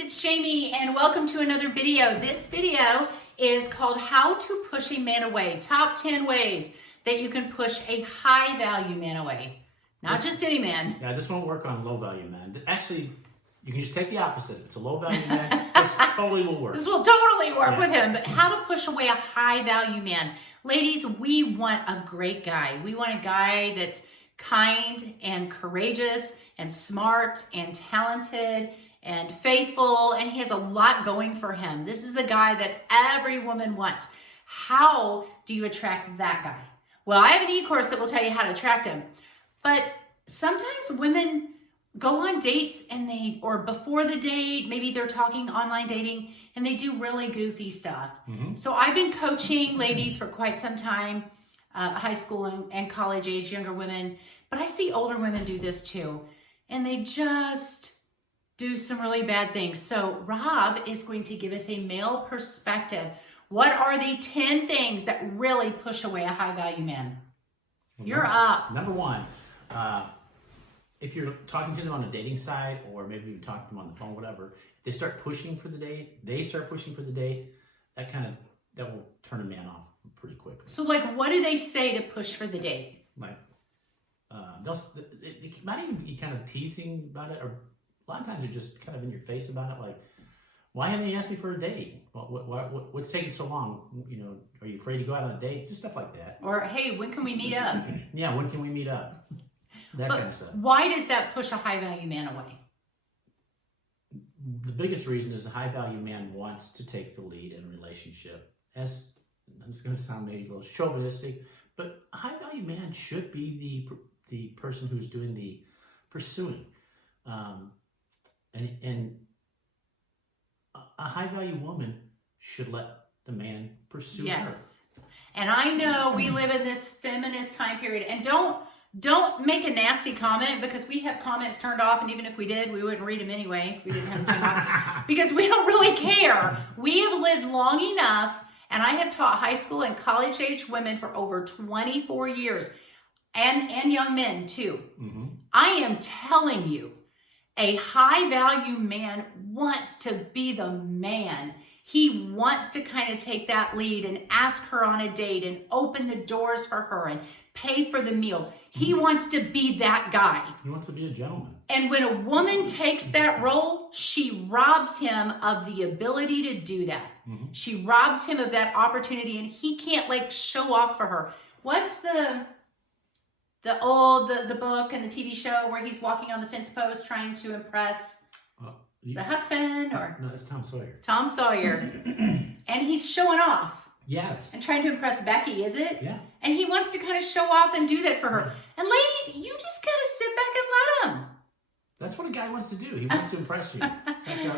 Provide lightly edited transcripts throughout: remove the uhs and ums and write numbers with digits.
it's Jamie and welcome to another video. This video is called How to Push a Man Away. Top 10 ways that you can push a high value man away. Not just any man. Yeah, this won't work on low value men. Actually, you can just take the opposite. If it's a low value man, this totally will work. This will totally work with him. But how to push away a high value man. Ladies, we want a great guy. We want a guy that's kind and courageous and smart and talented and faithful, and he has a lot going for him. This is the guy that every woman wants. How do you attract that guy? Well, I have an e-course that will tell you how to attract him. But sometimes women go on dates and or before the date, maybe they're talking online dating and they do really goofy stuff. So I've been coaching ladies for quite some time, high school and college age, younger women, but I see older women do this too. And they just do some really bad things. So Rob is going to give us a male perspective. What are the 10 things that really push away a high value man? You're up. Number one, if you're talking to them on a dating site, or maybe you're talking to them on the phone, whatever, if they start pushing for the date, that will turn a man off pretty quickly. So like, what do they say to push for the date? Like, they might even be kind of teasing about it, or a lot of times they're just kind of in your face about it. Like, why haven't you asked me for a date? What's taking so long? You know, are you afraid to go out on a date? Just stuff like that. Or, hey, when can we meet up? Yeah, when can we meet up? That kind of stuff. Why does that push a high value man away? The biggest reason is a high value man wants to take the lead in a relationship. This is going to sound maybe a little chauvinistic, but a high value man should be the person who's doing the pursuing. And a high value woman should let the man pursue her. And I know we live in this feminist time period, and don't make a nasty comment, because we have comments turned off, and even if we did, we wouldn't read them anyway if we didn't have them turned off, because we don't really care. We have lived long enough, and I have taught high school and college age women for over 24 years, and young men too. I am telling you, a high value man wants to be the man. He wants to kind of take that lead and ask her on a date and open the doors for her and pay for the meal. He wants to be that guy. He wants to be a gentleman. And when a woman takes that role, she robs him of the ability to do that. She robs him of that opportunity, and he can't like show off for her. What's the book and the TV show where he's walking on the fence post trying to impress? Is it Huck Finn or? No, it's Tom Sawyer. Tom Sawyer. And he's showing off. Yes. And trying to impress Becky, is it? Yeah. And he wants to kind of show off and do that for her. And ladies, you just got to sit back and let him. That's what a guy wants to do. He wants to impress you.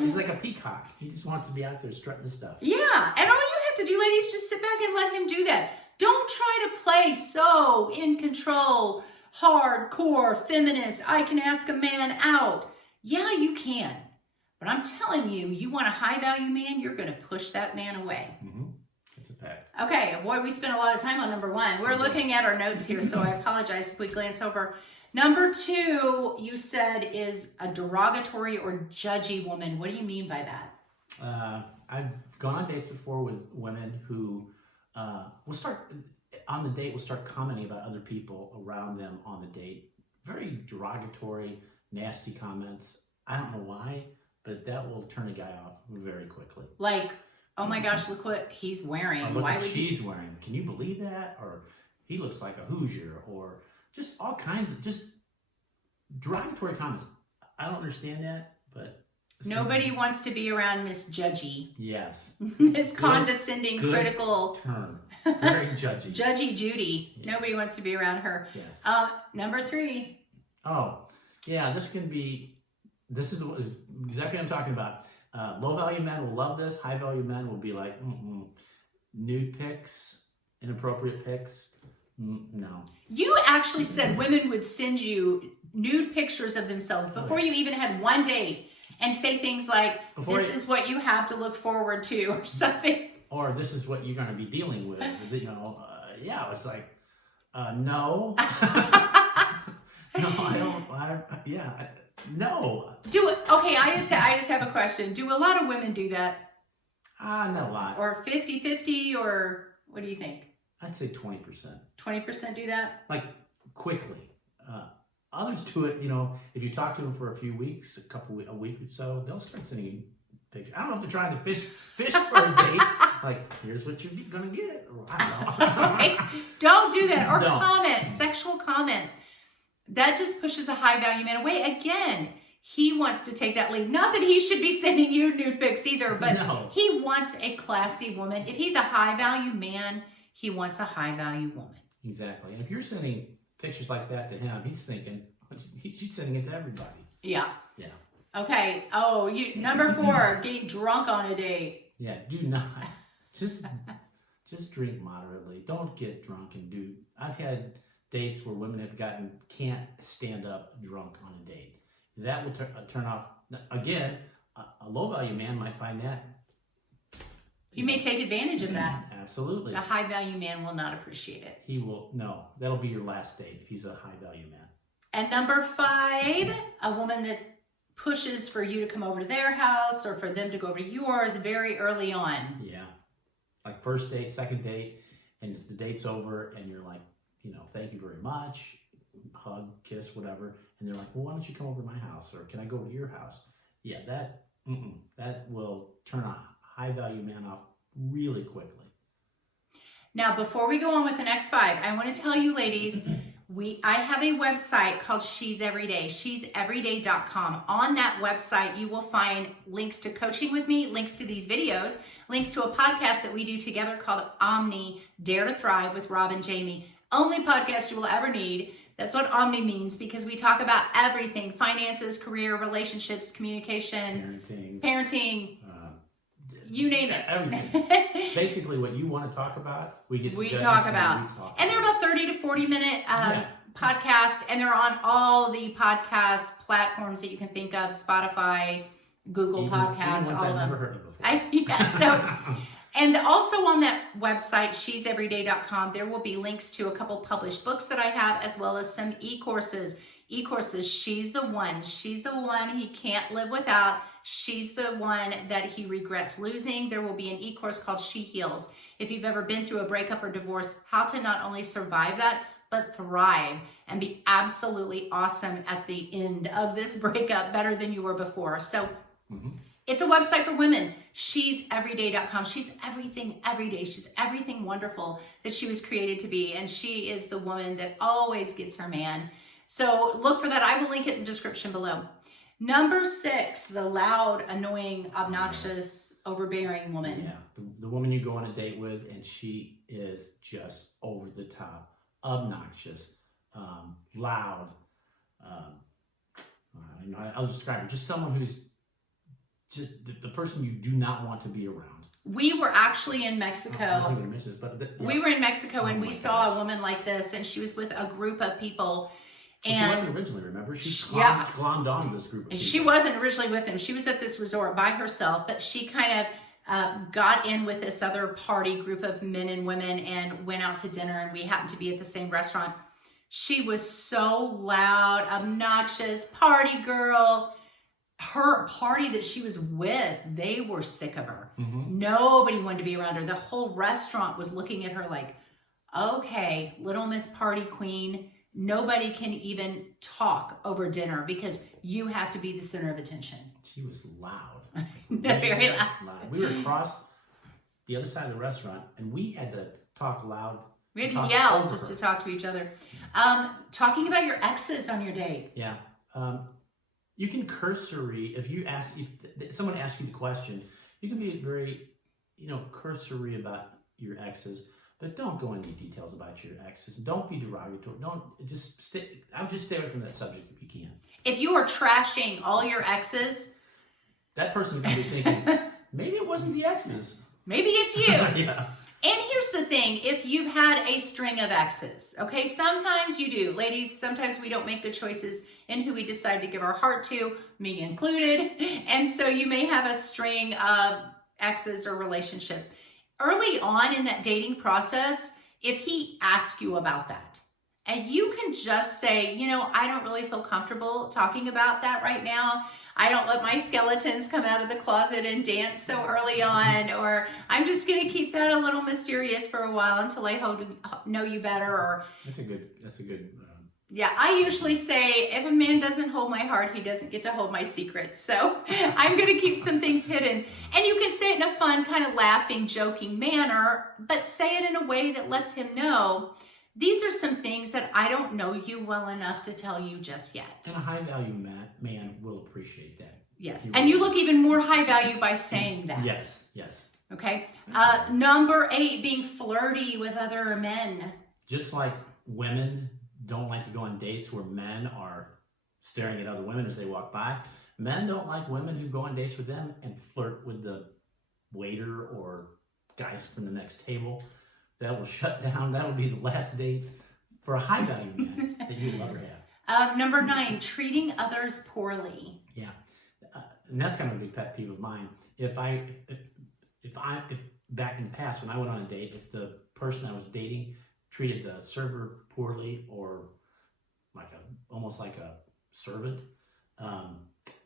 He's like a peacock. He just wants to be out there strutting his stuff. Yeah. And all you have to do, ladies, just sit back and let him do that. Don't try to play so in control, hardcore, feminist, I can ask a man out. Yeah, you can. But I'm telling you, you want a high value man, you're going to push that man away. That's a fact. Okay, boy, we spent a lot of time on number one. We're looking at our notes here, so I apologize if we glance over. Number two, you said, is a derogatory or judgy woman. What do you mean by that? I've gone on dates before with women who will start commenting about other people around them on the date. Very derogatory, nasty comments. I don't know why, but that will turn a guy off very quickly. Like, oh my gosh, look what he's wearing. Or look what she's wearing. Can you believe that? Or he looks like a Hoosier. Or just all kinds of just derogatory comments. I don't understand that, but nobody wants to be around Miss Judgy. Yes. Miss Condescending, critical. Term. Very judgy. Judgy Judy. Yeah. Nobody wants to be around her. Yes. Number three. Oh, yeah, this is exactly what I'm talking about. Low value men will love this. High value men will be like, nude pics, inappropriate pics. No. You actually said women would send you nude pictures of themselves before you even had one date, and say things like, this is what you have to look forward to, or something. Or this is what you're going to be dealing with. You know, it's like, no. No, I don't. No. Okay, I just have a question. Do a lot of women do that? Not a lot. Or 50-50, or what do you think? I'd say 20%. 20% do that? Like, quickly. Others do it, if you talk to them for a few weeks, a week or so, they'll start sending you pictures. I don't know if they're trying to fish for a date. Like, here's what you're going to get. Or, I don't know. Right? Don't do that. Or Don't. comments, sexual comments. That just pushes a high value man away. Again, he wants to take that lead. Not that he should be sending you nude pics either, but No. he wants a classy woman. If he's a high value man, he wants a high value woman. Exactly. And if you're sending pictures like that to him, he's thinking, he's sending it to everybody. Yeah. Yeah. Okay. Oh, number 4, getting drunk on a date. Yeah, do not. Just drink moderately. Don't get drunk and do. I've had dates where women can't stand up drunk on a date. That will turn off. Again, a low value man might find that. You may take advantage of that. Absolutely. The high value man will not appreciate it. He will. No, that'll be your last date if he's a high value man. And number 5, a woman that pushes for you to come over to their house or for them to go over to yours very early on. Yeah. Like first date, second date, and if the date's over and you're like, thank you very much, hug, kiss, whatever, and they're like, well, why don't you come over to my house, or can I go over to your house? Yeah, that will turn a high value man off really quickly. Now, before we go on with the next 5, I want to tell you, ladies, I have a website called She's Everyday, she'severyday.com. On that website, you will find links to coaching with me, links to these videos, links to a podcast that we do together called Omni, Dare to Thrive with Rob and Jamie. Only podcast you will ever need. That's what Omni means, because we talk about everything: finances, career, relationships, communication, parenting, you name it. Everything. Basically, what you want to talk about, we talk about. And they're about 30 to 40 minute podcasts, and they're on all the podcast platforms that you can think of: Spotify, Google Podcasts, even all ones of I've them. never heard of before. So, and also on that website, she'severyday.com, there will be links to a couple published books that I have, as well as some e-courses. E-courses, she's the one he can't live without. She's the one that he regrets losing. There will be an e-course called She Heals. If you've ever been through a breakup or divorce, how to not only survive that, but thrive and be absolutely awesome at the end of this breakup, better than you were before. So it's a website for women, she'severyday.com. She's everything every day. She's everything wonderful that she was created to be. And she is the woman that always gets her man. So look for that. I will link it in the description below. Number 6, the loud, annoying, obnoxious, overbearing woman. Yeah, the woman you go on a date with, and she is just over the top, obnoxious, loud. I'll describe her. Just someone who's just the person you do not want to be around. We were actually in Mexico. I wasn't going to mention this, but we were in Mexico, and we saw a woman like this, and she was with a group of people. And she wasn't originally, remember? She glommed on to this group of people. She wasn't originally with them. She was at this resort by herself, but she kind of got in with this other party group of men and women and went out to dinner, and we happened to be at the same restaurant. She was so loud, obnoxious, party girl. Her party that she was with, they were sick of her. Nobody wanted to be around her. The whole restaurant was looking at her like, okay, little Miss Party Queen, nobody can even talk over dinner because you have to be the center of attention. She was loud. Very loud. We were across the other side of the restaurant, and we had to talk loud. We had to yell just to talk to each other. Talking about your exes on your date. Yeah. You can cursory, if someone asks you the question, you can be very, cursory about your exes, but don't go into details about your exes. Don't be derogatory. I would just stay away from that subject if you can. If you are trashing all your exes, that person's going to be thinking, maybe it wasn't the exes. Maybe it's you. Yeah. And here's the thing, if you've had a string of exes, okay, sometimes you do. Ladies, sometimes we don't make good choices in who we decide to give our heart to, me included. And so you may have a string of exes or relationships. Early on in that dating process, if he asks you about that, And you can just say, you know, I don't really feel comfortable talking about that right now. I don't let my skeletons come out of the closet and dance so early on, or I'm just going to keep that a little mysterious for a while until I know you better. Or That's a good. yeah, I usually say if a man doesn't hold my heart, he doesn't get to hold my secrets. So I'm going to keep some things hidden. And you can say it in a fun, kind of laughing, joking manner, but say it in a way that lets him know these are some things that I don't know you well enough to tell you just yet. And a high value man will appreciate that. Yes. And you look even more high value by saying that. Yes, yes. Okay. Number 8, being flirty with other men. Just like women don't like to go on dates where men are staring at other women as they walk by, men don't like women who go on dates with them and flirt with the waiter or guys from the next table. That will shut down. That will be the last date for a high value man that you will ever have. Number 9, treating others poorly. Yeah, and that's kind of a big pet peeve of mine. If back in the past when I went on a date, if the person I was dating treated the server poorly or almost like a servant,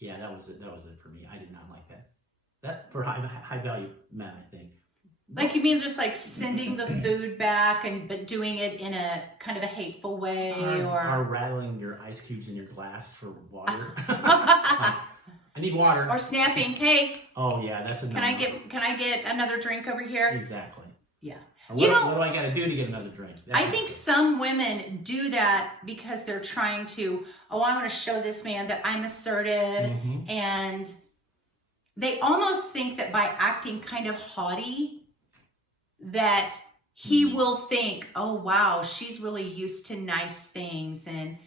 yeah, that was it. That was it for me. I did not like that. That for high value men, I think. Like, you mean just like sending the food back but doing it in a kind of a hateful way, or rattling your ice cubes in your glass for water. I need water. Or snapping, hey. Oh yeah, that's a Can I get another drink over here? Exactly. Yeah. What do I got to do to get another drink? I think some women do that because they're trying to, I want to show this man that I'm assertive, and they almost think that by acting kind of haughty, that he will think, oh wow, she's really used to nice things, and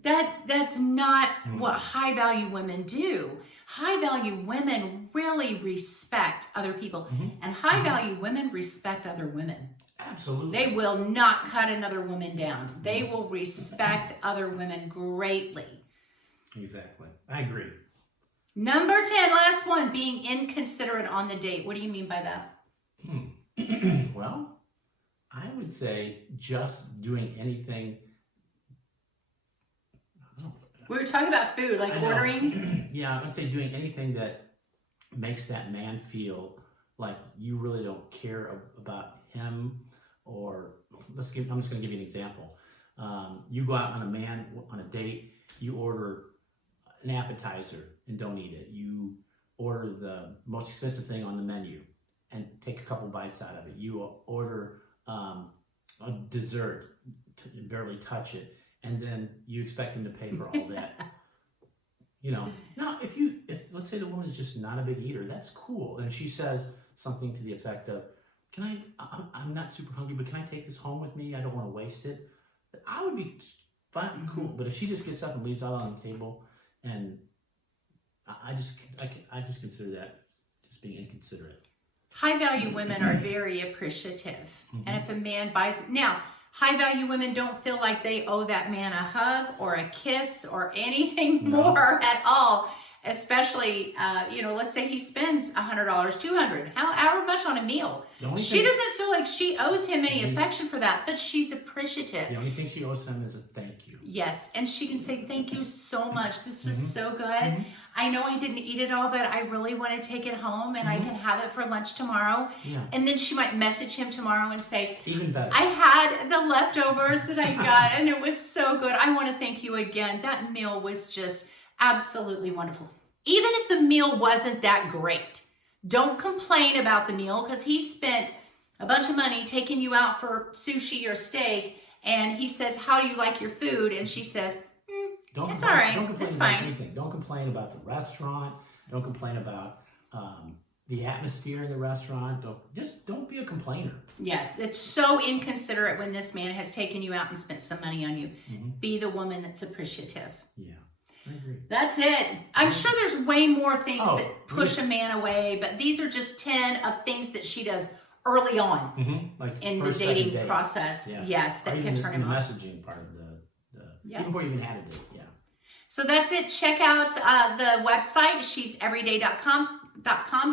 that's not what high value women do. High value women really respect other people, and high value women respect other women. Absolutely. They will not cut another woman down. They will respect other women greatly. Exactly. I agree. Number 10, last one, being inconsiderate on the date. What do you mean by that? Well, I would say just doing anything. We were talking about food, like ordering. Yeah, I would say doing anything that makes that man feel like you really don't care about him. Or I'm just going to give you an example. You go out on a date, you order an appetizer and don't eat it. You order the most expensive thing on the menu and take a couple bites out of it. You order a dessert, barely touch it, and then you expect him to pay for all that. Now if let's say the woman is just not a big eater, that's cool, and she says something to the effect of, I'm not super hungry, but can I take this home with me? I don't want to waste it. I would be fine, cool. But if she just gets up and leaves it out on the table, and I just consider that just being inconsiderate. High value women are very appreciative. And if a man buys, now, high value women don't feel like they owe that man a hug or a kiss or anything more at all. Especially, let's say he spends $100, $200, however much on a meal. She doesn't feel like she owes him any affection for that, but she's appreciative. The only thing she owes him is a thank you. Yes, and she can say, thank you so much. This was so good. I know I didn't eat it all, but I really want to take it home, and I can have it for lunch tomorrow. Yeah. And then she might message him tomorrow and say, even better, I had the leftovers that I got, and it was so good. I want to thank you again. That meal was just absolutely wonderful. Even if the meal wasn't that great, don't complain about the meal, because he spent a bunch of money taking you out for sushi or steak, and he says, how do you like your food? And she says, it's all right. It's fine. Anything. Don't complain about the restaurant. Don't complain about the atmosphere in the restaurant. Don't be a complainer. Yes, it's so inconsiderate when this man has taken you out and spent some money on you. Be the woman that's appreciative. Yeah, I agree. That's it. I'm sure there's way more things that push a man away, but these are just 10 of things that she does early on like in the dating process. Yeah. Yes, that can turn him on. The messaging part of the even before you even had a date. Yeah. So that's it. Check out the website, she'severyday.com.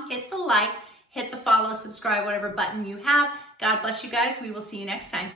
Hit the like, hit the follow, subscribe, whatever button you have. God bless you guys. We will see you next time.